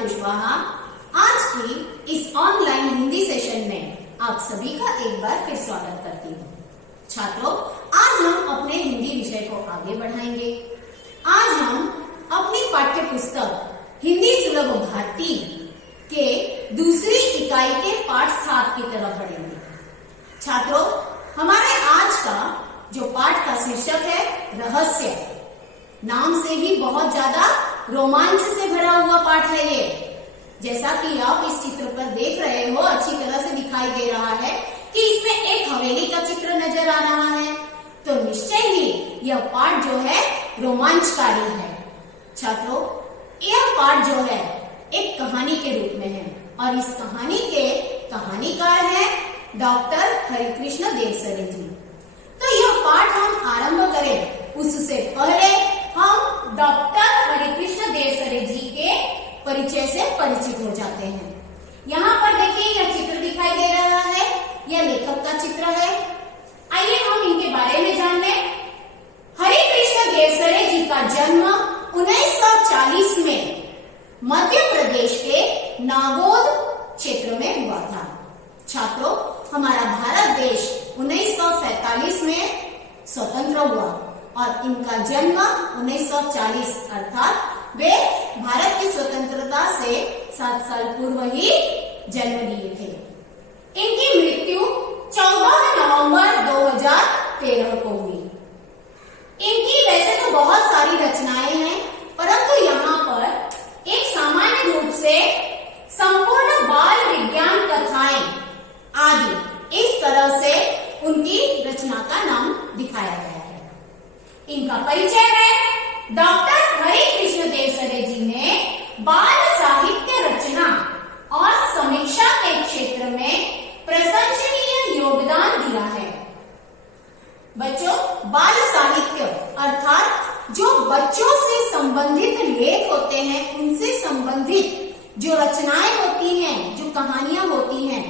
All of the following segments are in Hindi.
कुशवाहा। आज की इस ऑनलाइन हिंदी सेशन में आप सभी का एक बार फिर स्वागत करती हूँ। छात्रों, आज हम अपने हिंदी विषय को आगे बढ़ाएंगे। आज हम अपनी पाठ्य पुस्तक हिंदी सुलभ भारती के दूसरी इकाई के पाठ 7 की तरफ बढ़ेंगे। छात्रों, हमारे आज का जो पाठ का शीर्षक है रहस्य। नाम से ही बहुत ज्यादा रोमांच से भरा हुआ पाठ है ये। जैसा कि आप इस चित्र पर देख रहे हो, अच्छी तरह से दिखाई दे रहा है कि इसमें एक हवेली का चित्र नजर आ रहा है, तो निश्चय ही यह पाठ जो है रोमांचकारी है। छात्रों, यह पाठ जो है एक कहानी के रूप में है और इस कहानी के कहानीकार है डॉक्टर हरिकृष्ण देवसरे जी। तो यह पाठ हम आरंभ करें उससे पहले हम डॉक्टर हरिकृष्ण देवसरे जी के परिचय से परिचित हो जाते हैं। यहाँ पर देखिए, यह चित्र दिखाई दे रहा है, यह लेखक का चित्र है। आइए हम इनके बारे में जान लें। हरिकृष्ण देवसरे जी का जन्म 1940 में मध्य प्रदेश के नागौद क्षेत्र में हुआ था। छात्रों, हमारा भारत देश 1947 में स्वतंत्र हुआ और इनका जन्म 1940 अर्थात वे भारत की स्वतंत्रता से 7 साल पूर्व ही जन्म लिए थे। इनकी मृत्यु 14 नवंबर 2013 को हुई। इनकी वैसे तो बहुत सारी रचनाएं हैं, परंतु यहाँ पर एक सामान्य रूप से संपूर्ण बाल विज्ञान कथाएं आदि इस तरह से उनकी रचना का नाम दिखाया गया है। इनका परिचय है। डॉक्टर हरिकृष्ण देवसरे जी ने बाल साहित्य रचना और समीक्षा के क्षेत्र में प्रशंसनीय योगदान दिया है। बच्चों, बाल साहित्य अर्थात जो बच्चों से संबंधित लेख होते हैं, उनसे संबंधित जो रचनाएं होती हैं, जो कहानियां होती हैं,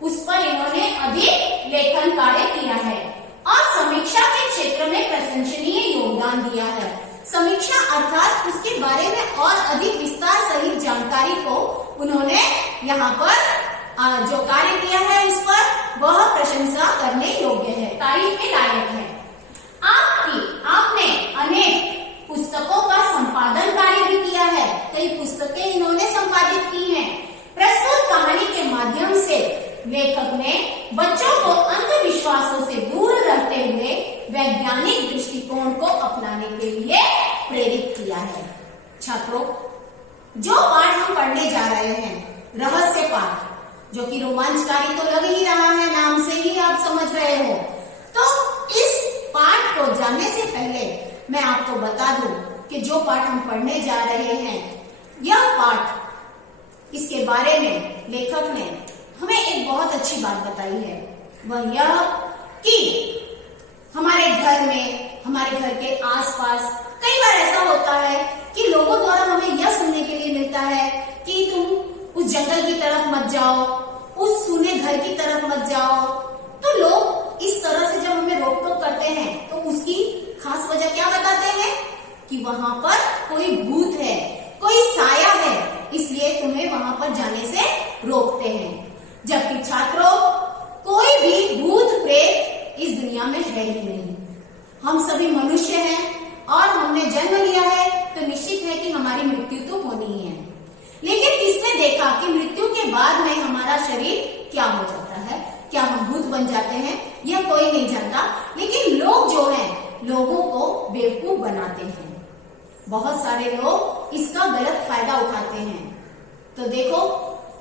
उस पर इन्होंने अधिक लेखन कार्य किया है और समीक्षा के क्षेत्र में प्रशंसनीय योगदान दिया है। समीक्षा अर्थात उसके बारे में और अधिक विस्तार सहित जानकारी को उन्होंने यहाँ पर जो कार्य किया है उस पर वह प्रशंसा करने योग्य है, तारीफ के लायक है। आपने अनेक पुस्तकों का संपादन कार्य भी किया है, कई पुस्तकें इन्होंने संपादित की हैं। प्रस्तुत कहानी के माध्यम से लेखक ने बच्चों को अंधविश्वासों से दूर रहते हुए वैज्ञानिक दृष्टिकोण को अपनाने के लिए प्रेरित किया है। छात्रों, जो पाठ हम पढ़ने जा रहे हैं, रहस्य पाठ, जो कि रोमांचकारी तो लग ही रहा है, नाम से ही आप समझ रहे हो। तो इस पाठ को जानने से पहले मैं आपको बता दूं कि जो पाठ हम पढ़ने जा रहे हैं, यह पाठ, इसके बारे में लेखक ने हमें एक बहुत अच्छी बात बताई है। वह यह कि हमारे घर में, हमारे घर के आसपास कई बार ऐसा होता है कि लोगों द्वारा हमें यह सुनने के लिए मिलता है कि तुम उस जंगल की तरफ मत जाओ, उस सूने घर की तरफ मत जाओ। तो लोग इस तरह से जब हमें रोक टोक करते हैं तो उसकी खास वजह क्या बताते हैं कि वहां पर कोई भूत है, कोई साया है, इसलिए तुम्हें वहां पर जाने से रोकते हैं। जबकि छात्रों, कोई भी भूत प्रेत इस दुनिया में है ही नहीं। हम सभी मनुष्य हैं और हमने जन्म लिया है तो निश्चित है कि हमारी मृत्यु तो होनी ही है। लेकिन किसने देखा कि मृत्यु के बाद में हमारा शरीर क्या हो जाता है? क्या हम भूत बन जाते हैं? यह कोई नहीं जानता। लेकिन लोग जो हैं, लोगों को बेवकूफ बनाते हैं। बहुत सारे लोग इसका गलत फायदा उठाते हैं। तो देखो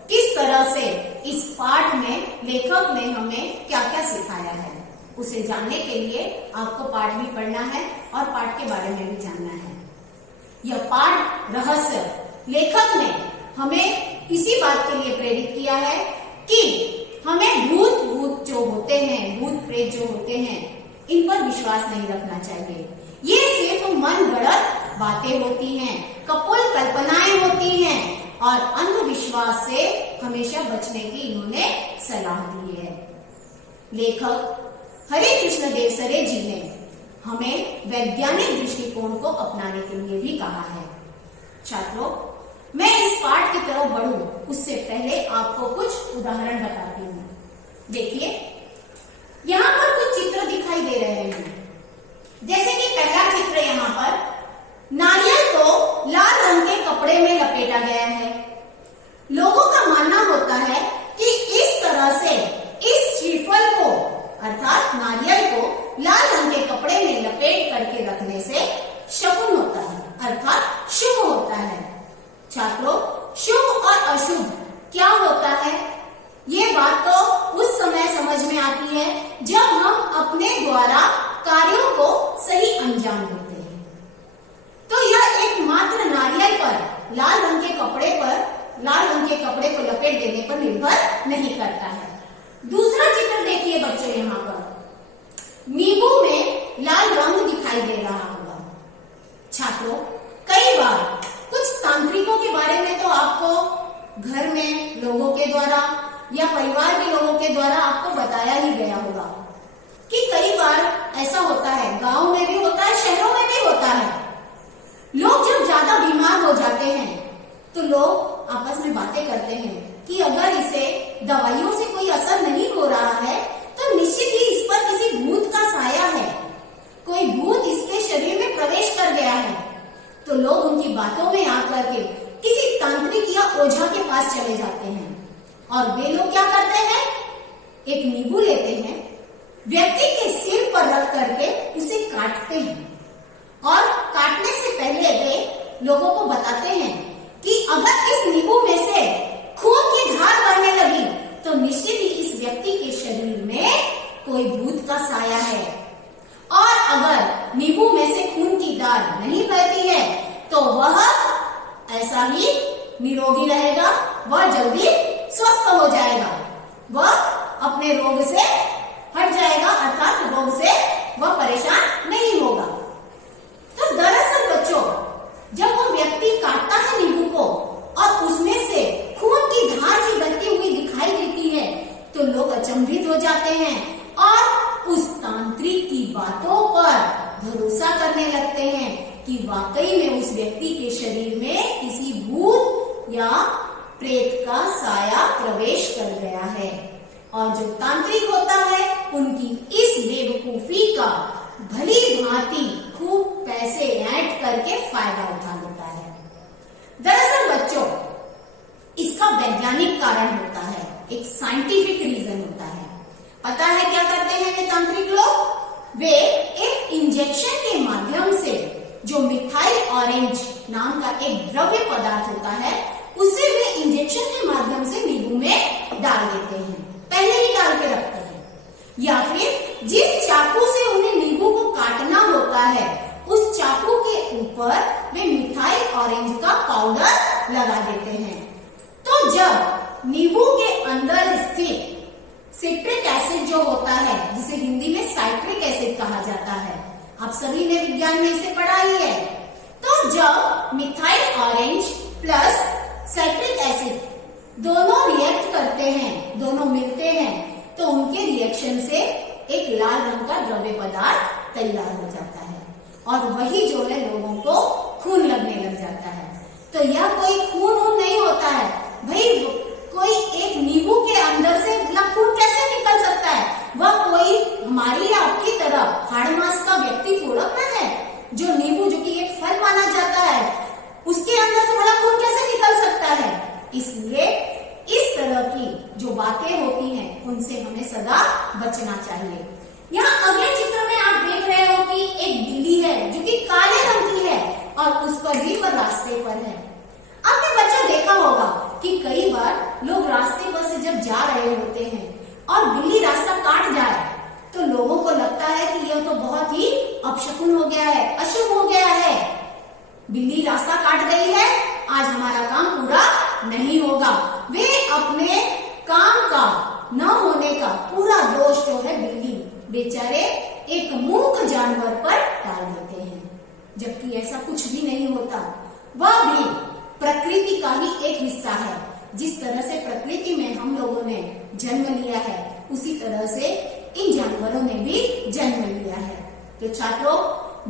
किस तरह से इस पाठ में लेखक ने हमें क्या क्या सिखाया है। उसे जानने के लिए आपको पाठ भी पढ़ना है और पाठ के बारे में भी जानना है। यह पाठ रहस्य लेखक ने हमें इसी बात के लिए प्रेरित किया है कि हमें भूत जो होते हैं, भूत प्रेत जो होते हैं, इन पर विश्वास नहीं रखना चाहिए। ये सिर्फ मन गढ़ंत बातें होती हैं, कपोल कल्पनाएं होती हैं और अंधविश्वास से हमेशा बचने की इन्होंने सलाह दी है। लेखक हरिकृष्ण देवसरे जी ने हमें वैज्ञानिक दृष्टिकोण को अपनाने के लिए भी कहा है। छात्रों, मैं इस पाठ की तरफ बढ़ूं उससे पहले आपको कुछ उदाहरण बताती हूँ। देखिए, यहाँ पर कुछ चित्र दिखाई दे रहे हैं। जैसे कि पहला चित्र यहाँ पर नारियल को लाल रंग के कपड़े में लपेटा गया है। लोगों का मानना होता है कि इस तरह से इस श्रीफल को अर्थात नारियल को लाल रंग के कपड़े में लपेट करके रखने से शकुन होता है, अर्थात शुभ होता है। छात्रों, शुभ और अशुभ क्या होता है? ये बात तो उस समय समझ में आती है जब हम अपने द्वारा कार्यों को सही अंजाम देते हैं। तो यह एकमात्र नारियल पर लाल रंग के कपड़े को लपेट देने पर निर्भर नहीं करता है। दूसरा चित्र देखिए बच्चों, यहाँ पर नींबू में लाल रंग दिखाई दे रहा होगा। छात्रों, कई बार कुछ तांत्रिकों के बारे में तो आपको घर में लोगों के द्वारा या परिवार के लोगों के द्वारा आपको बताया ही गया होगा कि कई बार ऐसा होता है, गांव में भी होता है, शहरों में भी होता है। लोग जब ज्यादा बीमार हो जाते हैं तो लोग आपस में बातें करते हैं कि अगर इसे दवाइयों से कोई असर नहीं हो रहा है तो निश्चित ही इस पर किसी भूत का साया है, कोई भूत इसके शरीर में प्रवेश कर गया है। तो लोग उनकी बातों में आकर के किसी तांत्रिक या ओझा के पास चले जाते हैं और वे लोग क्या करते हैं, एक नींबू लेते हैं, व्यक्ति के सिर पर रख करके उसे काटते हैं और काटने से पहले वे लोगों को बताते हैं कि अगर इस नींबू में से खून की धार बहने लगी तो निश्चित ही इस व्यक्ति के शरीर में कोई भूत का साया है, और अगर नींबू में से खून की धार नहीं बहती है तो वह ऐसा ही निरोगी रहेगा, वह जल्दी स्वस्थ हो जाएगा, वह अपने रोग से हट जाएगा, अर्थात रोग से वह परेशान नहीं होगा। तो दरअसल बच्चों, जब वो व्यक्ति काटता है नींबू को और उसमें से खून की धार सी बहती हुई दिखाई देती है तो लोग अचंभित हो जाते हैं और उस तांत्रिक की बातों पर भरोसा करने लगते हैं कि वाकई में उस व्यक्ति के शरीर में किसी भूत या प्रेत का साया प्रवेश कर गया है। और जो तांत्रिक होता है उनकी इस बेवकूफी का भली भांति खूब पैसे ऐंठ करके फायदा उठा लेता है। दरअसल बच्चों, इसका वैज्ञानिक कारण होता है, एक साइंटिफिक रीजन होता है। पता है क्या करते हैं वे तांत्रिक लोग? वे एक इंजेक्शन के माध्यम से जो मिथाइल ऑरेंज नाम का एक द्रव्य पदार्थ होता है उसे वे इंजेक्शन के माध्यम से नींबू में डाल देते हैं, पहले ही डाल के रखते हैं, या फिर जिस चाकू से उन्हें नींबू को काटना होता है उस चाकू के ऊपर वे मिथाइल ऑरेंज का पाउडर लगा देते हैं। तो जब नींबू के अंदर स्थित सिट्रिक एसिड जो होता है, जिसे हिंदी में साइट्रिक एसिड कहा जाता है, आप सभी ने विज्ञान में इसे पढ़ा ही है। तो जब methyl orange plus citric acid दोनों रिएक्ट करते हैं, दोनों मिलते हैं, तो उनके रिएक्शन से एक लाल रंग का द्रव्य पदार्थ तैयार हो जाता है और वही जो है लोगों को खून लगने लग जाता है। तो यह कोई खून नहीं होता है भाई, कोई एक नींबू के अंदर से खून कैसे निकल सकता है? वह कोई हमारी या आपकी तरह हाड़ मांस का व्यक्ति थोड़ा ना है। जो नींबू जो कि एक फल माना जाता है उसके अंदर से बड़ा खून कैसे निकल सकता है? इसलिए इस तरह की जो बातें होती हैं उनसे हमें सदा बचना चाहिए। यहाँ अगले चित्र में आप देख रहे हो कि एक बिल्ली है जो कि काले रंग की है और उस पर भी वह रास्ते पर है। आपने बच्चा देखा होगा कि कई बार लोग रास्ते पर से जब जा रहे होते हैं और बिल्ली रास्ता काट जाए तो लोगों को लगता है कि यह तो बहुत ही अपशकुन हो गया है, अशुभ हो गया है, बिल्ली रास्ता काट गई है, आज हमारा काम पूरा नहीं होगा। वे अपने काम का न होने का पूरा दोष जो है बिल्ली बेचारे एक मूर्ख जानवर पर डाल देते हैं, जबकि ऐसा कुछ भी नहीं होता। वह भी प्रकृति का ही एक हिस्सा है। जिस तरह से प्रकृति में हम लोगों ने जन्म लिया है उसी तरह से इन जानवरों ने भी जन्म लिया है। तो छात्रों,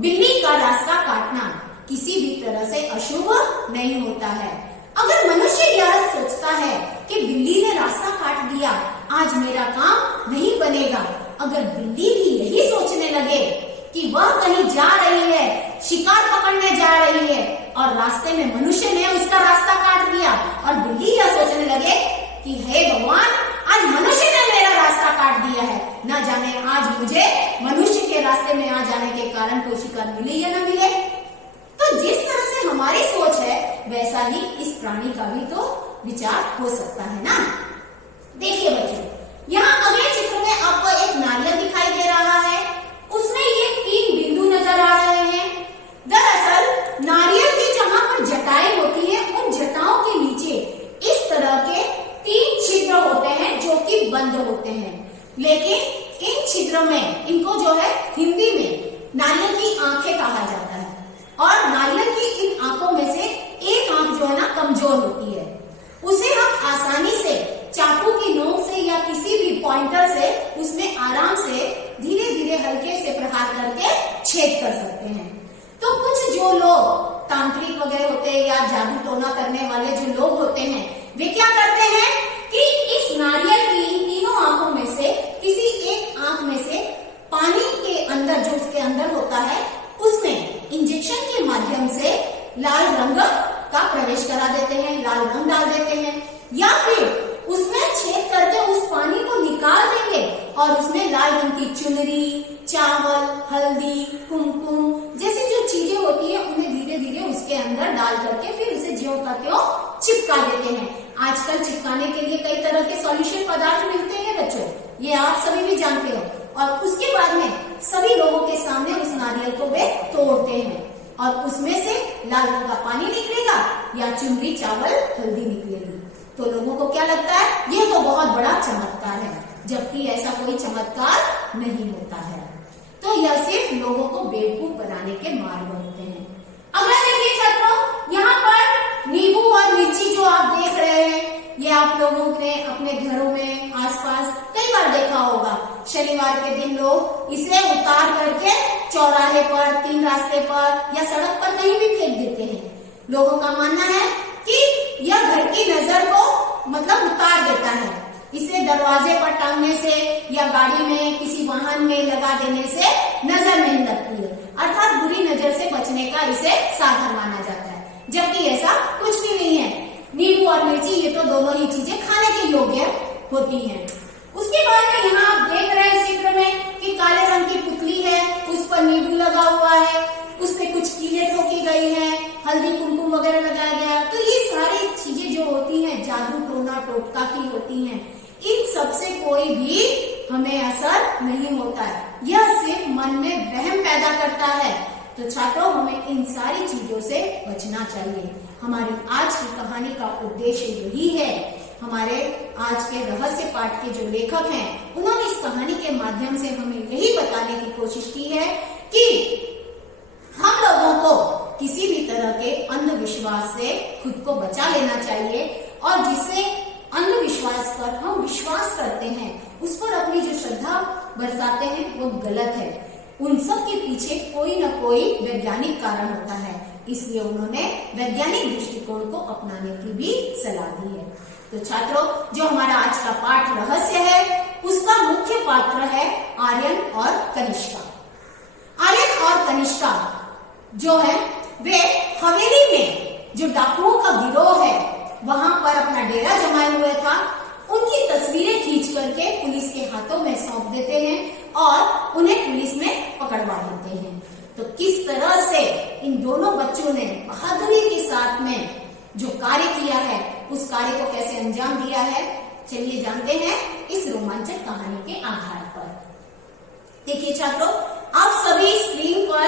बिल्ली का रास्ता काटना किसी भी तरह से अशुभ नहीं होता है। अगर अगर मनुष्य यह सोचता है कि बिल्ली ने रास्ता काट दिया, आज मेरा काम नहीं बनेगा, अगर बिल्ली भी यही सोचने लगे कि वह कहीं जा रही है, शिकार पकड़ने जा रही है और रास्ते में मनुष्य ने उसका रास्ता काट दिया और बिल्ली यह सोचने लगे कि हे भगवान, आज मनुष्य ने मेरा रास्ता काट दिया है, न जाने आज मुझे मनुष्य के रास्ते में आ जाने के कारण कोई शिकार मिले या न मिले। तो जिस तरह से हमारी सोच है वैसा ही इस प्राणी का भी तो विचार हो सकता है ना। देखिए बच्चों, यहाँ अगले चित्र में आपको एक नारियल दिखाई दे रहा है, उसमें ये 3 बिंदु नजर आ रहे हैं। दरअसल नारियल की जहाँ पर जटाएं होती है, उन जटाओं के नीचे इस तरह के 3 छिद्र होते हैं जो कि बंद होते हैं, लेकिन इन छिद्रों में इनको जो है हिंदी में नारियल की आंखें कहा जाता है और नारियल की इन आंखों में से एक आंख जो है ना कमजोर होती है, उसे हम आसानी से चाकू की नोक से या किसी भी पॉइंटर से उसमें आराम से धीरे धीरे हल्के से प्रहार करके छेद कर सकते हैं। तो कुछ जो लोग तांत्रिक वगैरह होते हैं या जादू टोना करने वाले जो लोग होते हैं, वे क्या करते हैं कि इस नारियल की इन तीनों आंखों में से किसी एक आंख में से पानी के अंदर जो उसके अंदर होता है उसमें इंजेक्शन के माध्यम से लाल रंग का प्रवेश करा देते हैं, लाल रंग डाल देते हैं, या फिर उसमें छेद करके उस पानी को निकाल देंगे और उसमें लाल रंग की चुनरी, चावल, हल्दी, कुमकुम जैसी जो चीजें होती है उन्हें धीरे धीरे उसके अंदर डाल करके फिर उसे ज्यों का त्यों चिपका देते हैं। आजकल चिपकाने के लिए कई तरह के सॉल्यूशन पदार्थ मिलते हैं बच्चों, ये आप सभी भी जानते हो, और उसके बाद में सभी लोगों के सामने उस नारियल को वे तोड़ते हैं और उसमें से लाल रंग का पानी निकलेगा या चुनरी, चावल, हल्दी निकलेगी। तो लोगों को क्या लगता है ये तो बहुत बड़ा चमत्कार है, जबकि ऐसा कोई चमत्कार नहीं होता है। तो यह सिर्फ लोगों को बेवकूफ बनाने के मार्ग होते हैं। अगला देखिए छात्रों, यहाँ पर नींबू और मिर्ची जो आप देख रहे हैं, ये आप लोगों ने अपने घरों में आसपास कई बार देखा होगा। शनिवार के दिन लोग इसे उतार करके चौराहे पर, 3 रास्ते पर या सड़क पर कहीं भी फेंक देते हैं। लोगों का मानना है कि यह घर की नजर को मतलब उतार देता है। इसे दरवाजे पर टांगने से या गाड़ी में किसी वाहन में लगा देने से नजर नहीं लगती है, अर्थात बुरी नजर से बचने का इसे साधन माना जाता है, जबकि ऐसा कुछ भी नहीं है। नींबू और मिर्ची ये तो दोनों ही चीजें खाने के योग्य होती हैं। उसके बाद में यहाँ आप देख रहे हैं चित्र में कि काले रंग की पुतली है, उस पर नींबू लगा हुआ है, उस पे कुछ कीले ठोकी गई है, हल्दी कुमकुम वगैरह लगाया गया। तो ये सारी चीजें जो होती हैं जादू टोना टोटका की होती हैं, इन सबसे कोई भी हमें असर नहीं होता है, यह सिर्फ मन में वहम पैदा करता है। तो छात्रों, हमें इन सारी चीजों से बचना चाहिए। हमारी आज की कहानी का उद्देश्य यही है। हमारे आज के रहस्य पाठ के जो लेखक हैं, उन्होंने इस कहानी के माध्यम से हमें यही बताने की कोशिश की है कि हम लोगों को किसी भी तरह के अंधविश्वास से खुद को बचा लेना चाहिए और जिससे अंधविश्वास पर हम विश्वास करते हैं, उस पर अपनी जो श्रद्धा बरसाते हैं वो गलत है। उन सब के पीछे कोई न कोई वैज्ञानिक कारण होता है, इसलिए उन्होंने वैज्ञानिक दृष्टिकोण को अपनाने की भी सलाह दी है। तो छात्रों, जो हमारा आज का पाठ रहस्य है, उसका मुख्य पात्र है आर्यन और कनिष्का। आर्यन और कनिष्का जो है वे हवेली में जो डाकुओं का गिरोह है वहां पर अपना डेरा जमाए हुए था, उनकी तस्वीरें खींच करके पुलिस के हाथों में सौंप देते हैं और उन्हें पुलिस में पकड़वा देते हैं। तो किस तरह से इन दोनों बच्चों ने बहादुरी के साथ में जो कार्य किया है, उस कार्य को कैसे अंजाम दिया है, चलिए जानते हैं इस रोमांचक कहानी के आधार पर। देखिए छात्रों, आप सभी स्क्रीन पर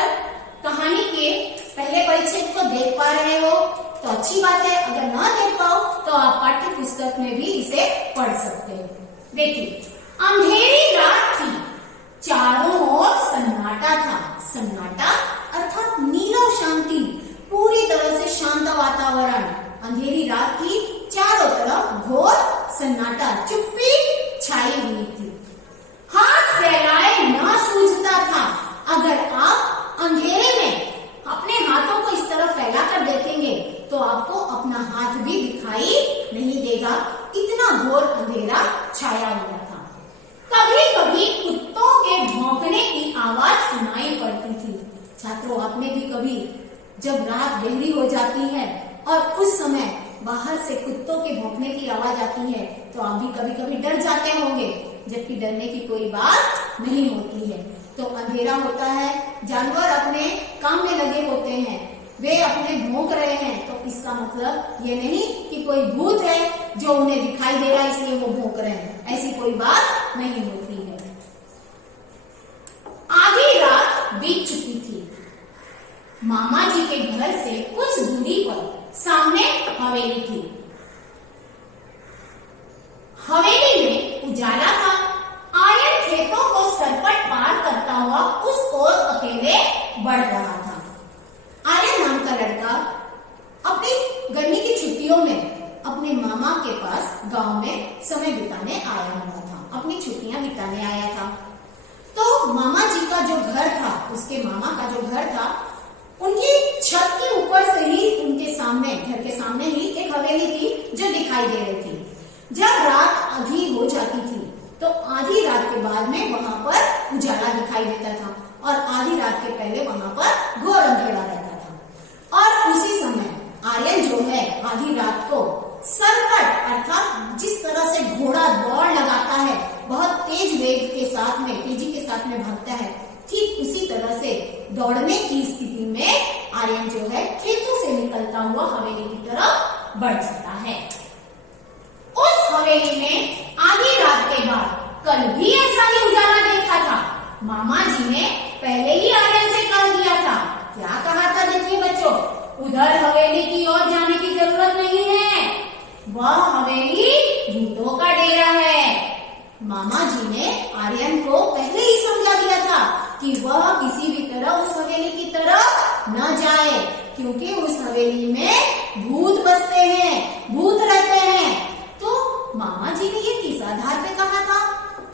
कहानी के पहले परिच्छेद को देख पा रहे हो तो अच्छी बात है, अगर ना देख पाओ तो आप पाठ्य पुस्तक में भी इसे पढ़ सकते हो। देखिए, अंधेरी रात थी, चारों ओर सन्नाटा था। सन्नाटा अर्थात नीरव शांति, पूरी तरह से शांत वातावरण। अंधेरी रात थी, चारों तरफ घोर सन्नाटा, चुप्पी छाई हुई थी। हाथ फैलाए न सूझता था। अगर आप अंधेरे में अपने हाथों को इस तरफ फैला कर देखेंगे तो आपको अपना हाथ भी देखा इतना घोर अंधेरा छाया हुआ था। कभी कभी कुत्तों के भौंकने की आवाज सुनाई पड़ती थी। छात्रों, आपने भी कभी जब रात गहरी हो जाती है और उस समय बाहर से कुत्तों के भौंकने की आवाज आती है तो आप भी कभी कभी डर जाते होंगे, जबकि डरने की कोई बात नहीं होती है। तो अंधेरा होता है, जानवर अपने काम में लगे होते हैं, वे अपने भौंक रहे हैं, तो इसका मतलब ये नहीं कि कोई भूत है जो उन्हें दिखाई दे रहा है इसलिए वो भौंक रहे हैं, ऐसी कोई बात नहीं होती है। आधी रात बीत चुकी थी। मामा जी के घर से कुछ दूरी पर सामने हवेली थी। हवेली में उजाला था। आर्यन खेतों को सरपट पार करता हुआ उस ओर अकेले बढ़ रहा था। आर्यन नाम का लड़का अपनी गर्मी की छुट्टियों में अपने मामा के पास गांव में समय बिताने आया हुआ था, अपनी छुट्टियां बिताने आया था। तो मामा जी का जो घर था, उसके मामा का जो घर था, उनकी छत के ऊपर से ही उनके सामने, घर के सामने ही एक हवेली थी जो दिखाई दे रही थी। जब रात आधी हो जाती थी तो आधी रात के बाद में वहां पर उजाला दिखाई देता था और आधी रात के पहले वहां पर घोर अंधेरा रहता था। और उसी समय आर्यन जो है आधी रात को सरपट अर्थात जिस तरह से घोड़ा दौड़ लगाता है, बहुत तेज वेग के साथ में, तेजी के साथ में भागता है, ठीक उसी तरह से दौड़ने की स्थिति में आर्यन जो है खेतों से निकलता हुआ हवेली की तरफ बढ़ जाता है। उस हवेली में आधी रात के बाद कल भी ऐसा ही उजाला देखा था। मामा जी ने पहले ही आर्यन से कह दिया था। क्या कहा था? देखिए बच्चों, उधर हवेली की ओर जाने की जरूरत नहीं है, वह हवेली भूतों का डेरा है। मामा जी ने आर्यन को पहले ही समझा दिया था कि वह किसी भी तरह उस हवेली की तरफ न जाए, क्योंकि उस हवेली में भूत बसते हैं, भूत रहते हैं। तो मामा जी ने ये किस आधार पे कहा था?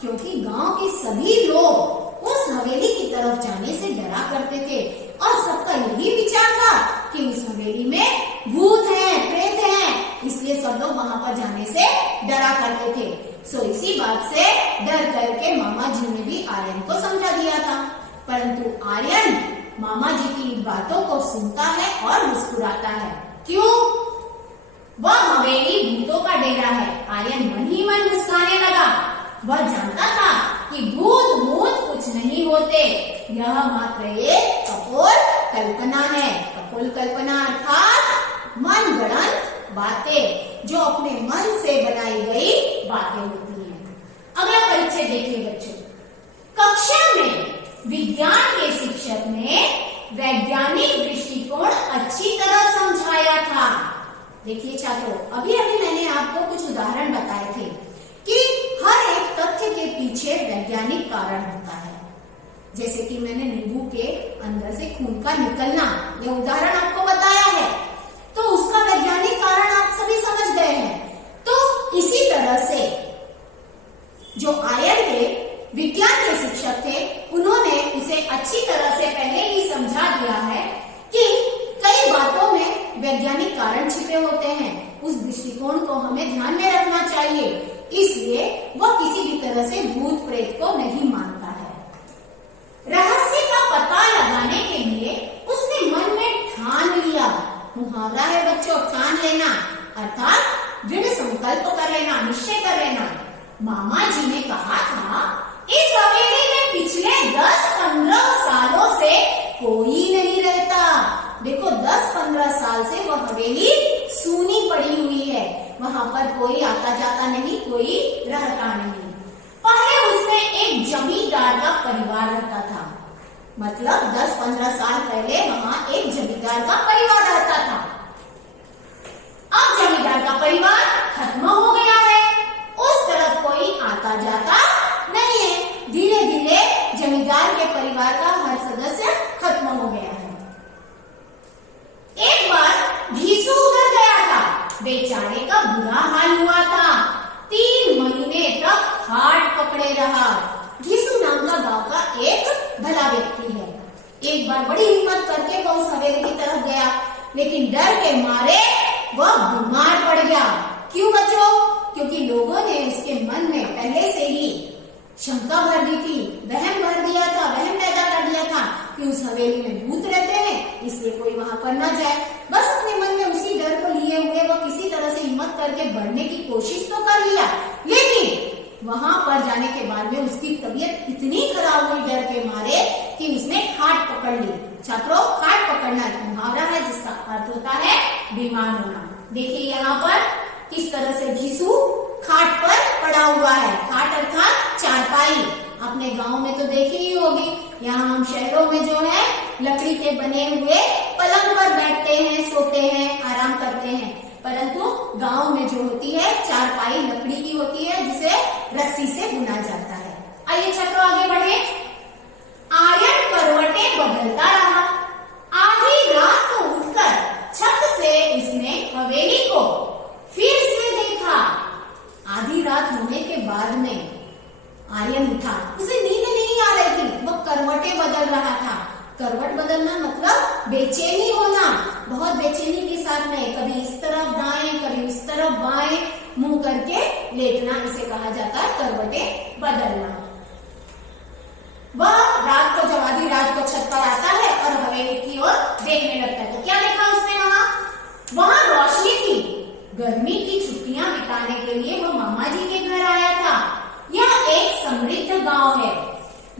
क्योंकि गांव के सभी लोग उस हवेली की तरफ जाने से डरा करते थे और सबका यही विचार था कि उस हवेली में भूत हैं, प्रेत हैं, इसलिए सब लोग वहां पर जाने से डरा करते थे। सो इसी बात से डर करके मामा जी ने भी आर्यन को समझा दिया था। परंतु आर्यन मामा जी की बातों को सुनता है और मुस्कुराता है। क्यों? वह हवेली भूतों का डेरा है। आर्यन मन ही मन मुस्कुराने लगा। वह जानता था कि भूत भूत कुछ नहीं होते, यह मात्र एक कपोल कल्पना है। कपोल कल्पना अर्थात मन गढ़ंत बातें, जो अपने मन से बनाई गई बातें होती हैं। अगला परिचय देखिए बच्चों। कक्षा में विज्ञान के शिक्षक ने वैज्ञानिक दृष्टिकोण अच्छी तरह समझाया था। देखिए छात्रों, अभी अभी मैंने आपको कुछ उदाहरण बताए थे कि हर एक तथ्य के पीछे वैज्ञानिक कारण होता है। जैसे कि मैंने नींबू के अंदर से खून का निकलना, यह उदाहरण आपको बताया है, तो उसका वैज्ञानिक कारण आप सभी समझ गए हैं। तो इसी तरह से जो आर्यन थे, विज्ञान के शिक्षक थे, उन्होंने उसे अच्छी तरह से पहले ही समझा दिया है कि कई बातों में वैज्ञानिक कारण छिपे होते हैं। उस दृष्टिकोण को हमें ध्यान में रखना चाहिए। इसलिए वह किसी भी तरह से भूत प्रेत को नहीं मानता है। रहस्य का पता लगाने के लिए उसने मन में ठान लिया। मुहावरा है बच्चों, ठान लेना अर्थात दृढ़ संकल्प कर लेना, निश्चय कर लेना। मामा जी ने कहा था, इस हवेली में पिछले 10-15 सालों से कोई नहीं रहता। देखो 10-15 साल से वह हवेली सूनी पड़ी हुई है, वहां पर कोई आता जाता नहीं, कोई रहता नहीं। पहले उसमें एक जमींदार का परिवार रहता था, मतलब 10-15 साल पहले वहां एक जमींदार का परिवार रहता था। अब जमींदार का परिवार खत्म हो गया है, उस तरफ कोई आता जाता नहीं है। धीरे धीरे जमींदार के परिवार का हर सदस्य खत्म हो गया है। एक बार घीसू उधर गया था, बेचारे का बुरा हाल हुआ था। 3 महीने तक हार्ट पकड़े रहा। घीसू नाम का गांव का एक भला व्यक्ति है। एक बार बड़ी हिम्मत करके वह उस हवेली की तरफ गया, लेकिन डर के मारे वह बीमार पड़ गया। क्यों बच्चों? क्योंकि लोगों ने उसके मन में पहले से ही शंका भर दी थी, वहम भर दिया था, वहम पैदा कर दिया था कि उस हवेली में भूत रहते हैं, इसलिए कोई वहां पर न जाए। बस अपने मन में उसी डर को लिए हुए वो किसी तरह से हिम्मत करके बढ़ने की कोशिश तो कर लिया, लेकिन वहां पर जाने के बाद में उसकी तबीयत इतनी खराब हुई डर के मारे कि उसने खाट पकड़ ली। छात्रों, खाट पकड़ना एक मुहावरा है जिसका अर्थ होता है बीमार होना। देखिए यहाँ पर किस तरह से घिसू खाट पर पड़ा हुआ है। खाट अर्थात चारपाई, अपने गांव में तो देखी ही होगी। यहाँ हम शहरों में जो है लकड़ी के बने हुए पलंग पर बैठते हैं, सोते हैं, आराम करते हैं, परंतु गांव में जो होती है चारपाई लकड़ी की होती है जिसे रस्सी से बुना जाता है। आइए छात्रों आगे बढ़े। आर्यन करवटें बदलता रहा। आधी रात को उठकर छत से उसने हवेली को फिर से देखा। आधी रात होने के बाद में आर्यन उठा, उसे नींद नहीं आ रही थी, वो करवटें बदल रहा था। करवट बदलना मतलब बेचैनी होना, बहुत बेचैनी के साथ में कभी इस तरफ दाएं, कभी उस तरफ बाएं मुंह करके लेटना, इसे कहा जाता है करवटें बदलना। वह रात को जब आधी रात को छत पर आता है और हवेली की ओर देखने लगता है तो क्या देखा उसने? वहां रोशनी थी। गर्मी की छुट्टियां बिताने के लिए वो मामा जी के घर आया था। यह एक समृद्ध गांव है।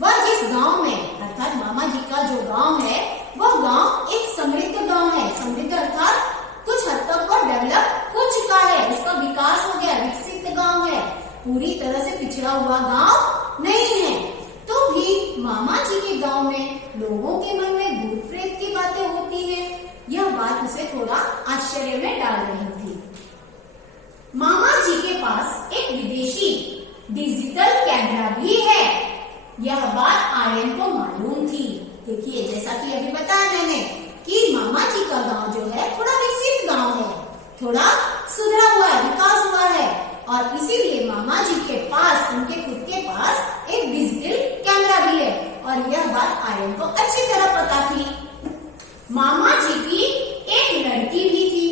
वह जिस गांव में अर्थात मामा जी का जो गांव है वह गांव एक समृद्ध गांव है। समृद्ध अर्थात कुछ हद तक वो डेवलप हो चुका है, उसका विकास हो गया, विकसित गांव है, पूरी तरह से पिछड़ा हुआ गांव नहीं है। तो भी मामा जी के गांव में लोगों के मन में भूत प्रेत की बातें होती है, यह बात उसे थोड़ा आश्चर्य में डाल रही थी। मामा जी के पास एक विदेशी डिजिटल कैमरा भी है, यह बात आर्यन को मालूम थी। देखिए जैसा कि अभी बताया मैंने कि मामा जी का गांव जो है थोड़ा विकसित गांव है, थोड़ा सुधरा हुआ है, विकास हुआ है, और इसीलिए मामा जी के पास, उनके खुद के पास एक डिजिटल कैमरा भी है, और यह बात आर्यन को अच्छी तरह पता थी। मामा जी की एक लड़की भी थी,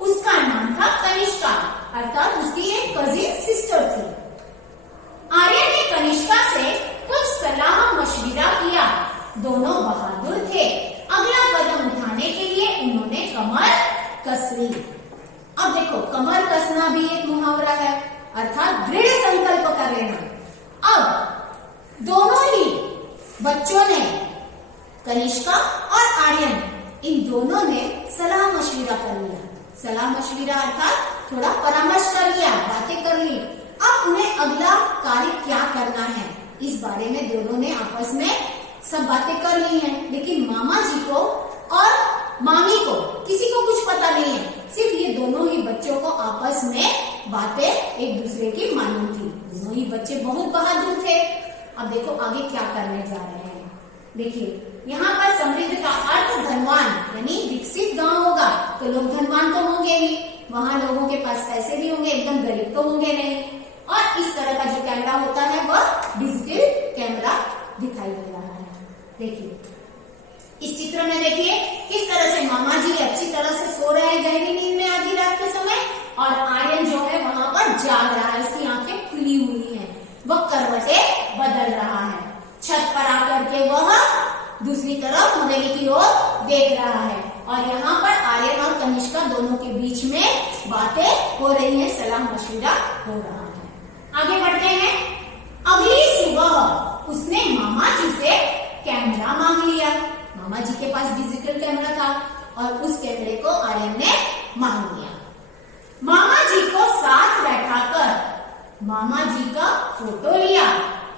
उसका नाम था कनिष्का, अर्थात उसकी एक कजिन सिस्टर थी। आर्यन ने कनिष्का से कुछ सलाह मशविरा किया। दोनों बहादुर थे। अगला कदम उठाने के लिए उन्होंने कमर कस ली। अब देखो, कमर कसना भी एक मुहावरा है, अर्थात दृढ़ संकल्प कर लेना। अब दोनों ही बच्चों ने, कनिष्का और आर्यन, इन दोनों ने सलाह मशविरा कर लिया। सलाह मशविरा अर्थात थोड़ा परामर्श कर लिया, बातें कर ली। अब उन्हें अगला कार्य क्या करना है इस बारे में दोनों ने आपस में सब बातें कर ली हैं, लेकिन मामा जी को और मामी को किसी को कुछ पता नहीं है। सिर्फ ये दोनों ही बच्चों को आपस में बातें एक दूसरे की मालूम थी। दोनों ही बच्चे बहुत बहादुर थे। अब देखो आगे क्या करने जा रहे हैं। देखिए यहाँ पर समृद्ध का अर्थ धनवान, यानी विकसित गांव होगा तो लोग धनवान तो होंगे ही, वहां लोगों के पास पैसे भी होंगे, एकदम गरीब तो होंगे नहीं। और इस तरह का जो कैमरा होता है वह डिजिटल कैमरा दिखाई दे रहा है। देखिए इस चित्र में देखिए किस तरह से मामा जी अच्छी तरह से सो रहे हैं गहरी नींद में आधी रात के समय, और आर्यन जो है वहां पर जाग रहा है, उसकी आंखें खुली हुई हैं, वह करवटें बदल रहा है। छत पर आकर के वह दूसरी तरफ हवेली की ओर देख रहा है, और यहाँ पर आर्यन और कनिष्का दोनों के बीच में बातें हो रही हैं, सलाह मशविरा हो रहा है। आगे बढ़ते हैं। अगली सुबह उसने मामा जी से कैमरा मांग लिया। मामा जी के पास डिजिटल कैमरा था और उस कैमरे को आर्यन ने मांग लिया। मामा जी को साथ बैठाकर मामा जी का फोटो लिया,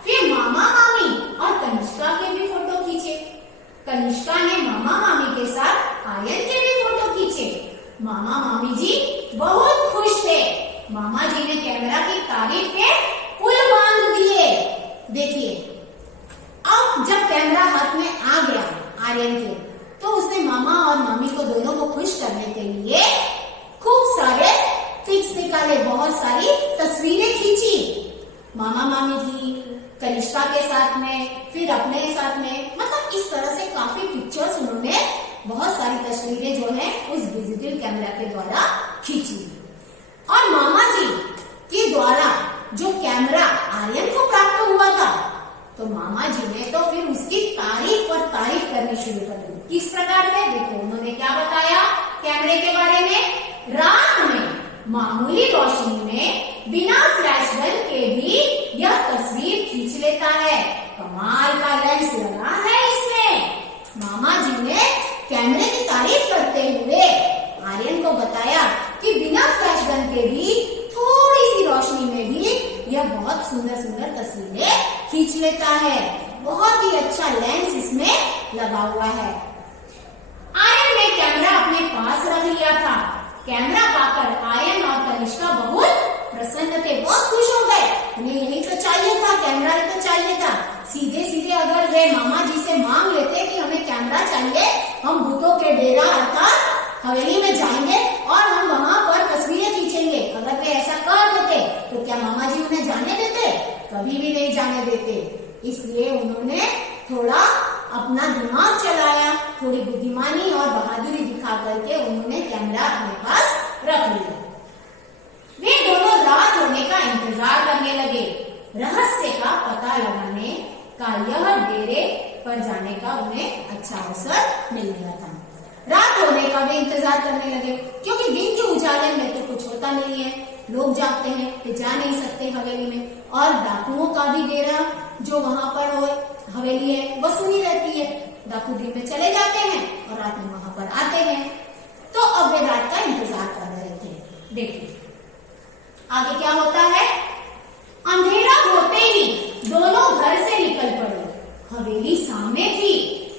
फिर मामा मामी और कनिष्का के भी फोटो खींचे। कनिष्का ने मामा मामी के साथ आर्यन के भी फोटो खींचे। मामा मामी जी बहुत खुश थे। मामा जी ने कैमरा की तारीफ के पुल बांध दिए। देखिए अब जब कैमरा हाथ में आ गया आर्यन के, तो उसने मामा और मामी को दोनों को खुश करने के लिए खूब सारे पिक्स निकाले, बहुत सारी तस्वीरें खींची। मामा मामी जी कनिष्का के साथ में, फिर अपने साथ में, मतलब इस तरह से काफी पिक्चर्स उन्होंने, बहुत सारी तस्वीरें जो है उस डिजिटल कैमरा के द्वारा खींची। और मामा जी के द्वारा जो कैमरा आर्यन को प्राप्त हुआ था, तो मामा जी ने तो फिर उसकी तारीफ और तारीफ करनी शुरू कर दी। किस प्रकार से? देखो उन्होंने क्या बताया कैमरे के बारे में। रात में मामूली रोशनी में बिना फ्लैश गन के भी यह तस्वीर खींच लेता है। कमाल का लेंस लगा है इसमें। मामा जी ने कैमरे की तारीफ करते हुए आर्यन को बताया कि बिना फ्लैश गन के भी थोड़ी सी रोशनी में भी यह बहुत सुंदर सुंदर तस्वीरें खींच लेता है। बहुत ही अच्छा लेंस इसमें लगा हुआ है। आर्यन ने कैमरा अपने पास रख लिया था। कैमरा पाकर आर्यन और कनिष्का बहुत प्रसन्न थे, बहुत खुश हो गए। उन्हें यही तो चाहिए था, कैमरा ही तो चाहिए था। सीधे सीधे अगर वे मामा जी से मांग लेते कि हमें कैमरा चाहिए, हम भूतों के डेरा अर्थात हवेली में जाएंगे और हम वहां पर तस्वीरें खींचेंगे। अगर वे ऐसा कर देते तो क्या मामा जी उन्हें जाने देते? कभी भी नहीं जाने देते। इसलिए उन्होंने थोड़ा अपना दिमाग चलाया, थोड़ी बुद्धिमानी और बहादुरी दिखा करके उन्होंने कैमरा अपने पास रख लिया। वे दोनों रात होने का इंतजार करने लगे। रहस्य का पता लगाने का यह डेरे पर जाने का उन्हें अच्छा अवसर मिल गया था। रात होने का भी इंतजार करने लगे, क्योंकि दिन के उजाले में तो कुछ होता नहीं है, लोग जागते हैं, वे जा नहीं सकते हवेली में। और डाकुओं का भी डेरा जो वहां पर हवेली है वह सुनी रहती है। डाकू दिन में चले जाते हैं और रात में वहां पर आते हैं। तो अब वे रात का इंतजार कर रहे थे। देखिए आगे क्या होता है। अंधेरा होते ही दोनों घर से निकल पड़े। हवेली सामने थी।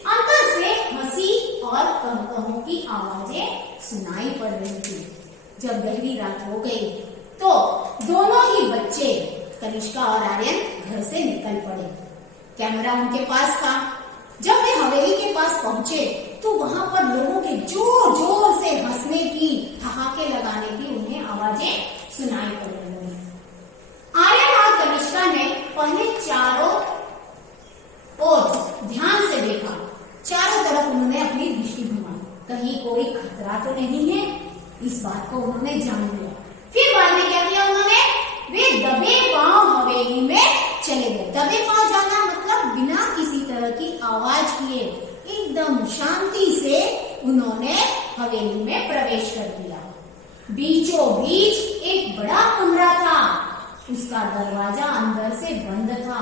अंदर से हंसी और कहकहों की आवाजें सुनाई पड़ रही थी। जब गहरी रात हो गई तो दोनों ही बच्चे कनिष्का और आर्यन घर से निकल पड़े। कैमरा उनके पास था। जब वे हवेली के पास पहुंचे तो वहां पर लोगों के जोर जोर से हंसने की, ठहाके लगाने की उन्हें आवाजें सुनाई पड़ रही थी। आर्यन और कनिष्का ने पहले चारों ओर ध्यान से देखा। चारों तरफ उन्होंने अपनी दृष्टि घुमाई, कहीं कोई खतरा तो नहीं है, इस बात को उन्होंने जान लिया। फिर बाद में क्या किया उन्होंने? वे दबे पांव हवेली में चले गए। दबे पांव जाना मतलब बिना किसी तरह की आवाज किए एकदम शांति से उन्होंने हवेली में प्रवेश कर दिया। बीचों बीच एक बड़ा कमरा था। उसका दरवाजा अंदर से बंद था,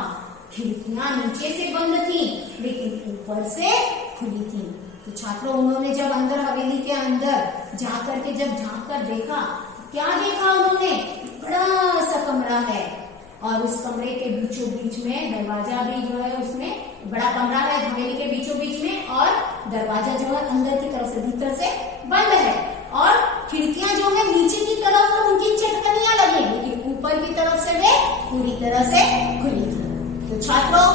खिड़कियां नीचे से बंद थी लेकिन ऊपर से खुली थी। तो छात्रों उन्होंने जब अंदर हवेली के अंदर जाकर के जब झांक कर देखा, क्या देखा उन्होंने? बड़ा सा कमरा है और उस कमरे के बीचों बीच में दरवाजा भी जो है, उसमें बड़ा कमरा है हवेली के बीचों बीच में, और दरवाजा जो है अंदर की तरफ से भीतर से बंद है और खिड़कियां जो है नीचे की तरफ तो उनकी चटकनियां लगी लेकिन ऊपर की तरफ से वे पूरी तरह से खुली थी। तो छात्रों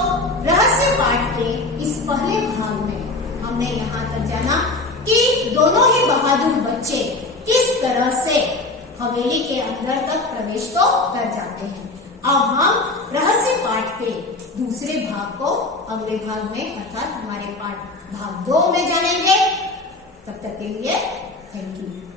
रहस्य पाठ के इस पहले भाग में हमने यहाँ तक जाना कि दोनों ही बहादुर बच्चे किस तरह से हवेली के अंदर तक प्रवेश तो कर जाते हैं। अब हम रहस्य पाठ के दूसरे भाग को अगले भाग में अर्थात हमारे पाठ भाग 2 में जानेंगे। तब तक के लिए थैंक यू।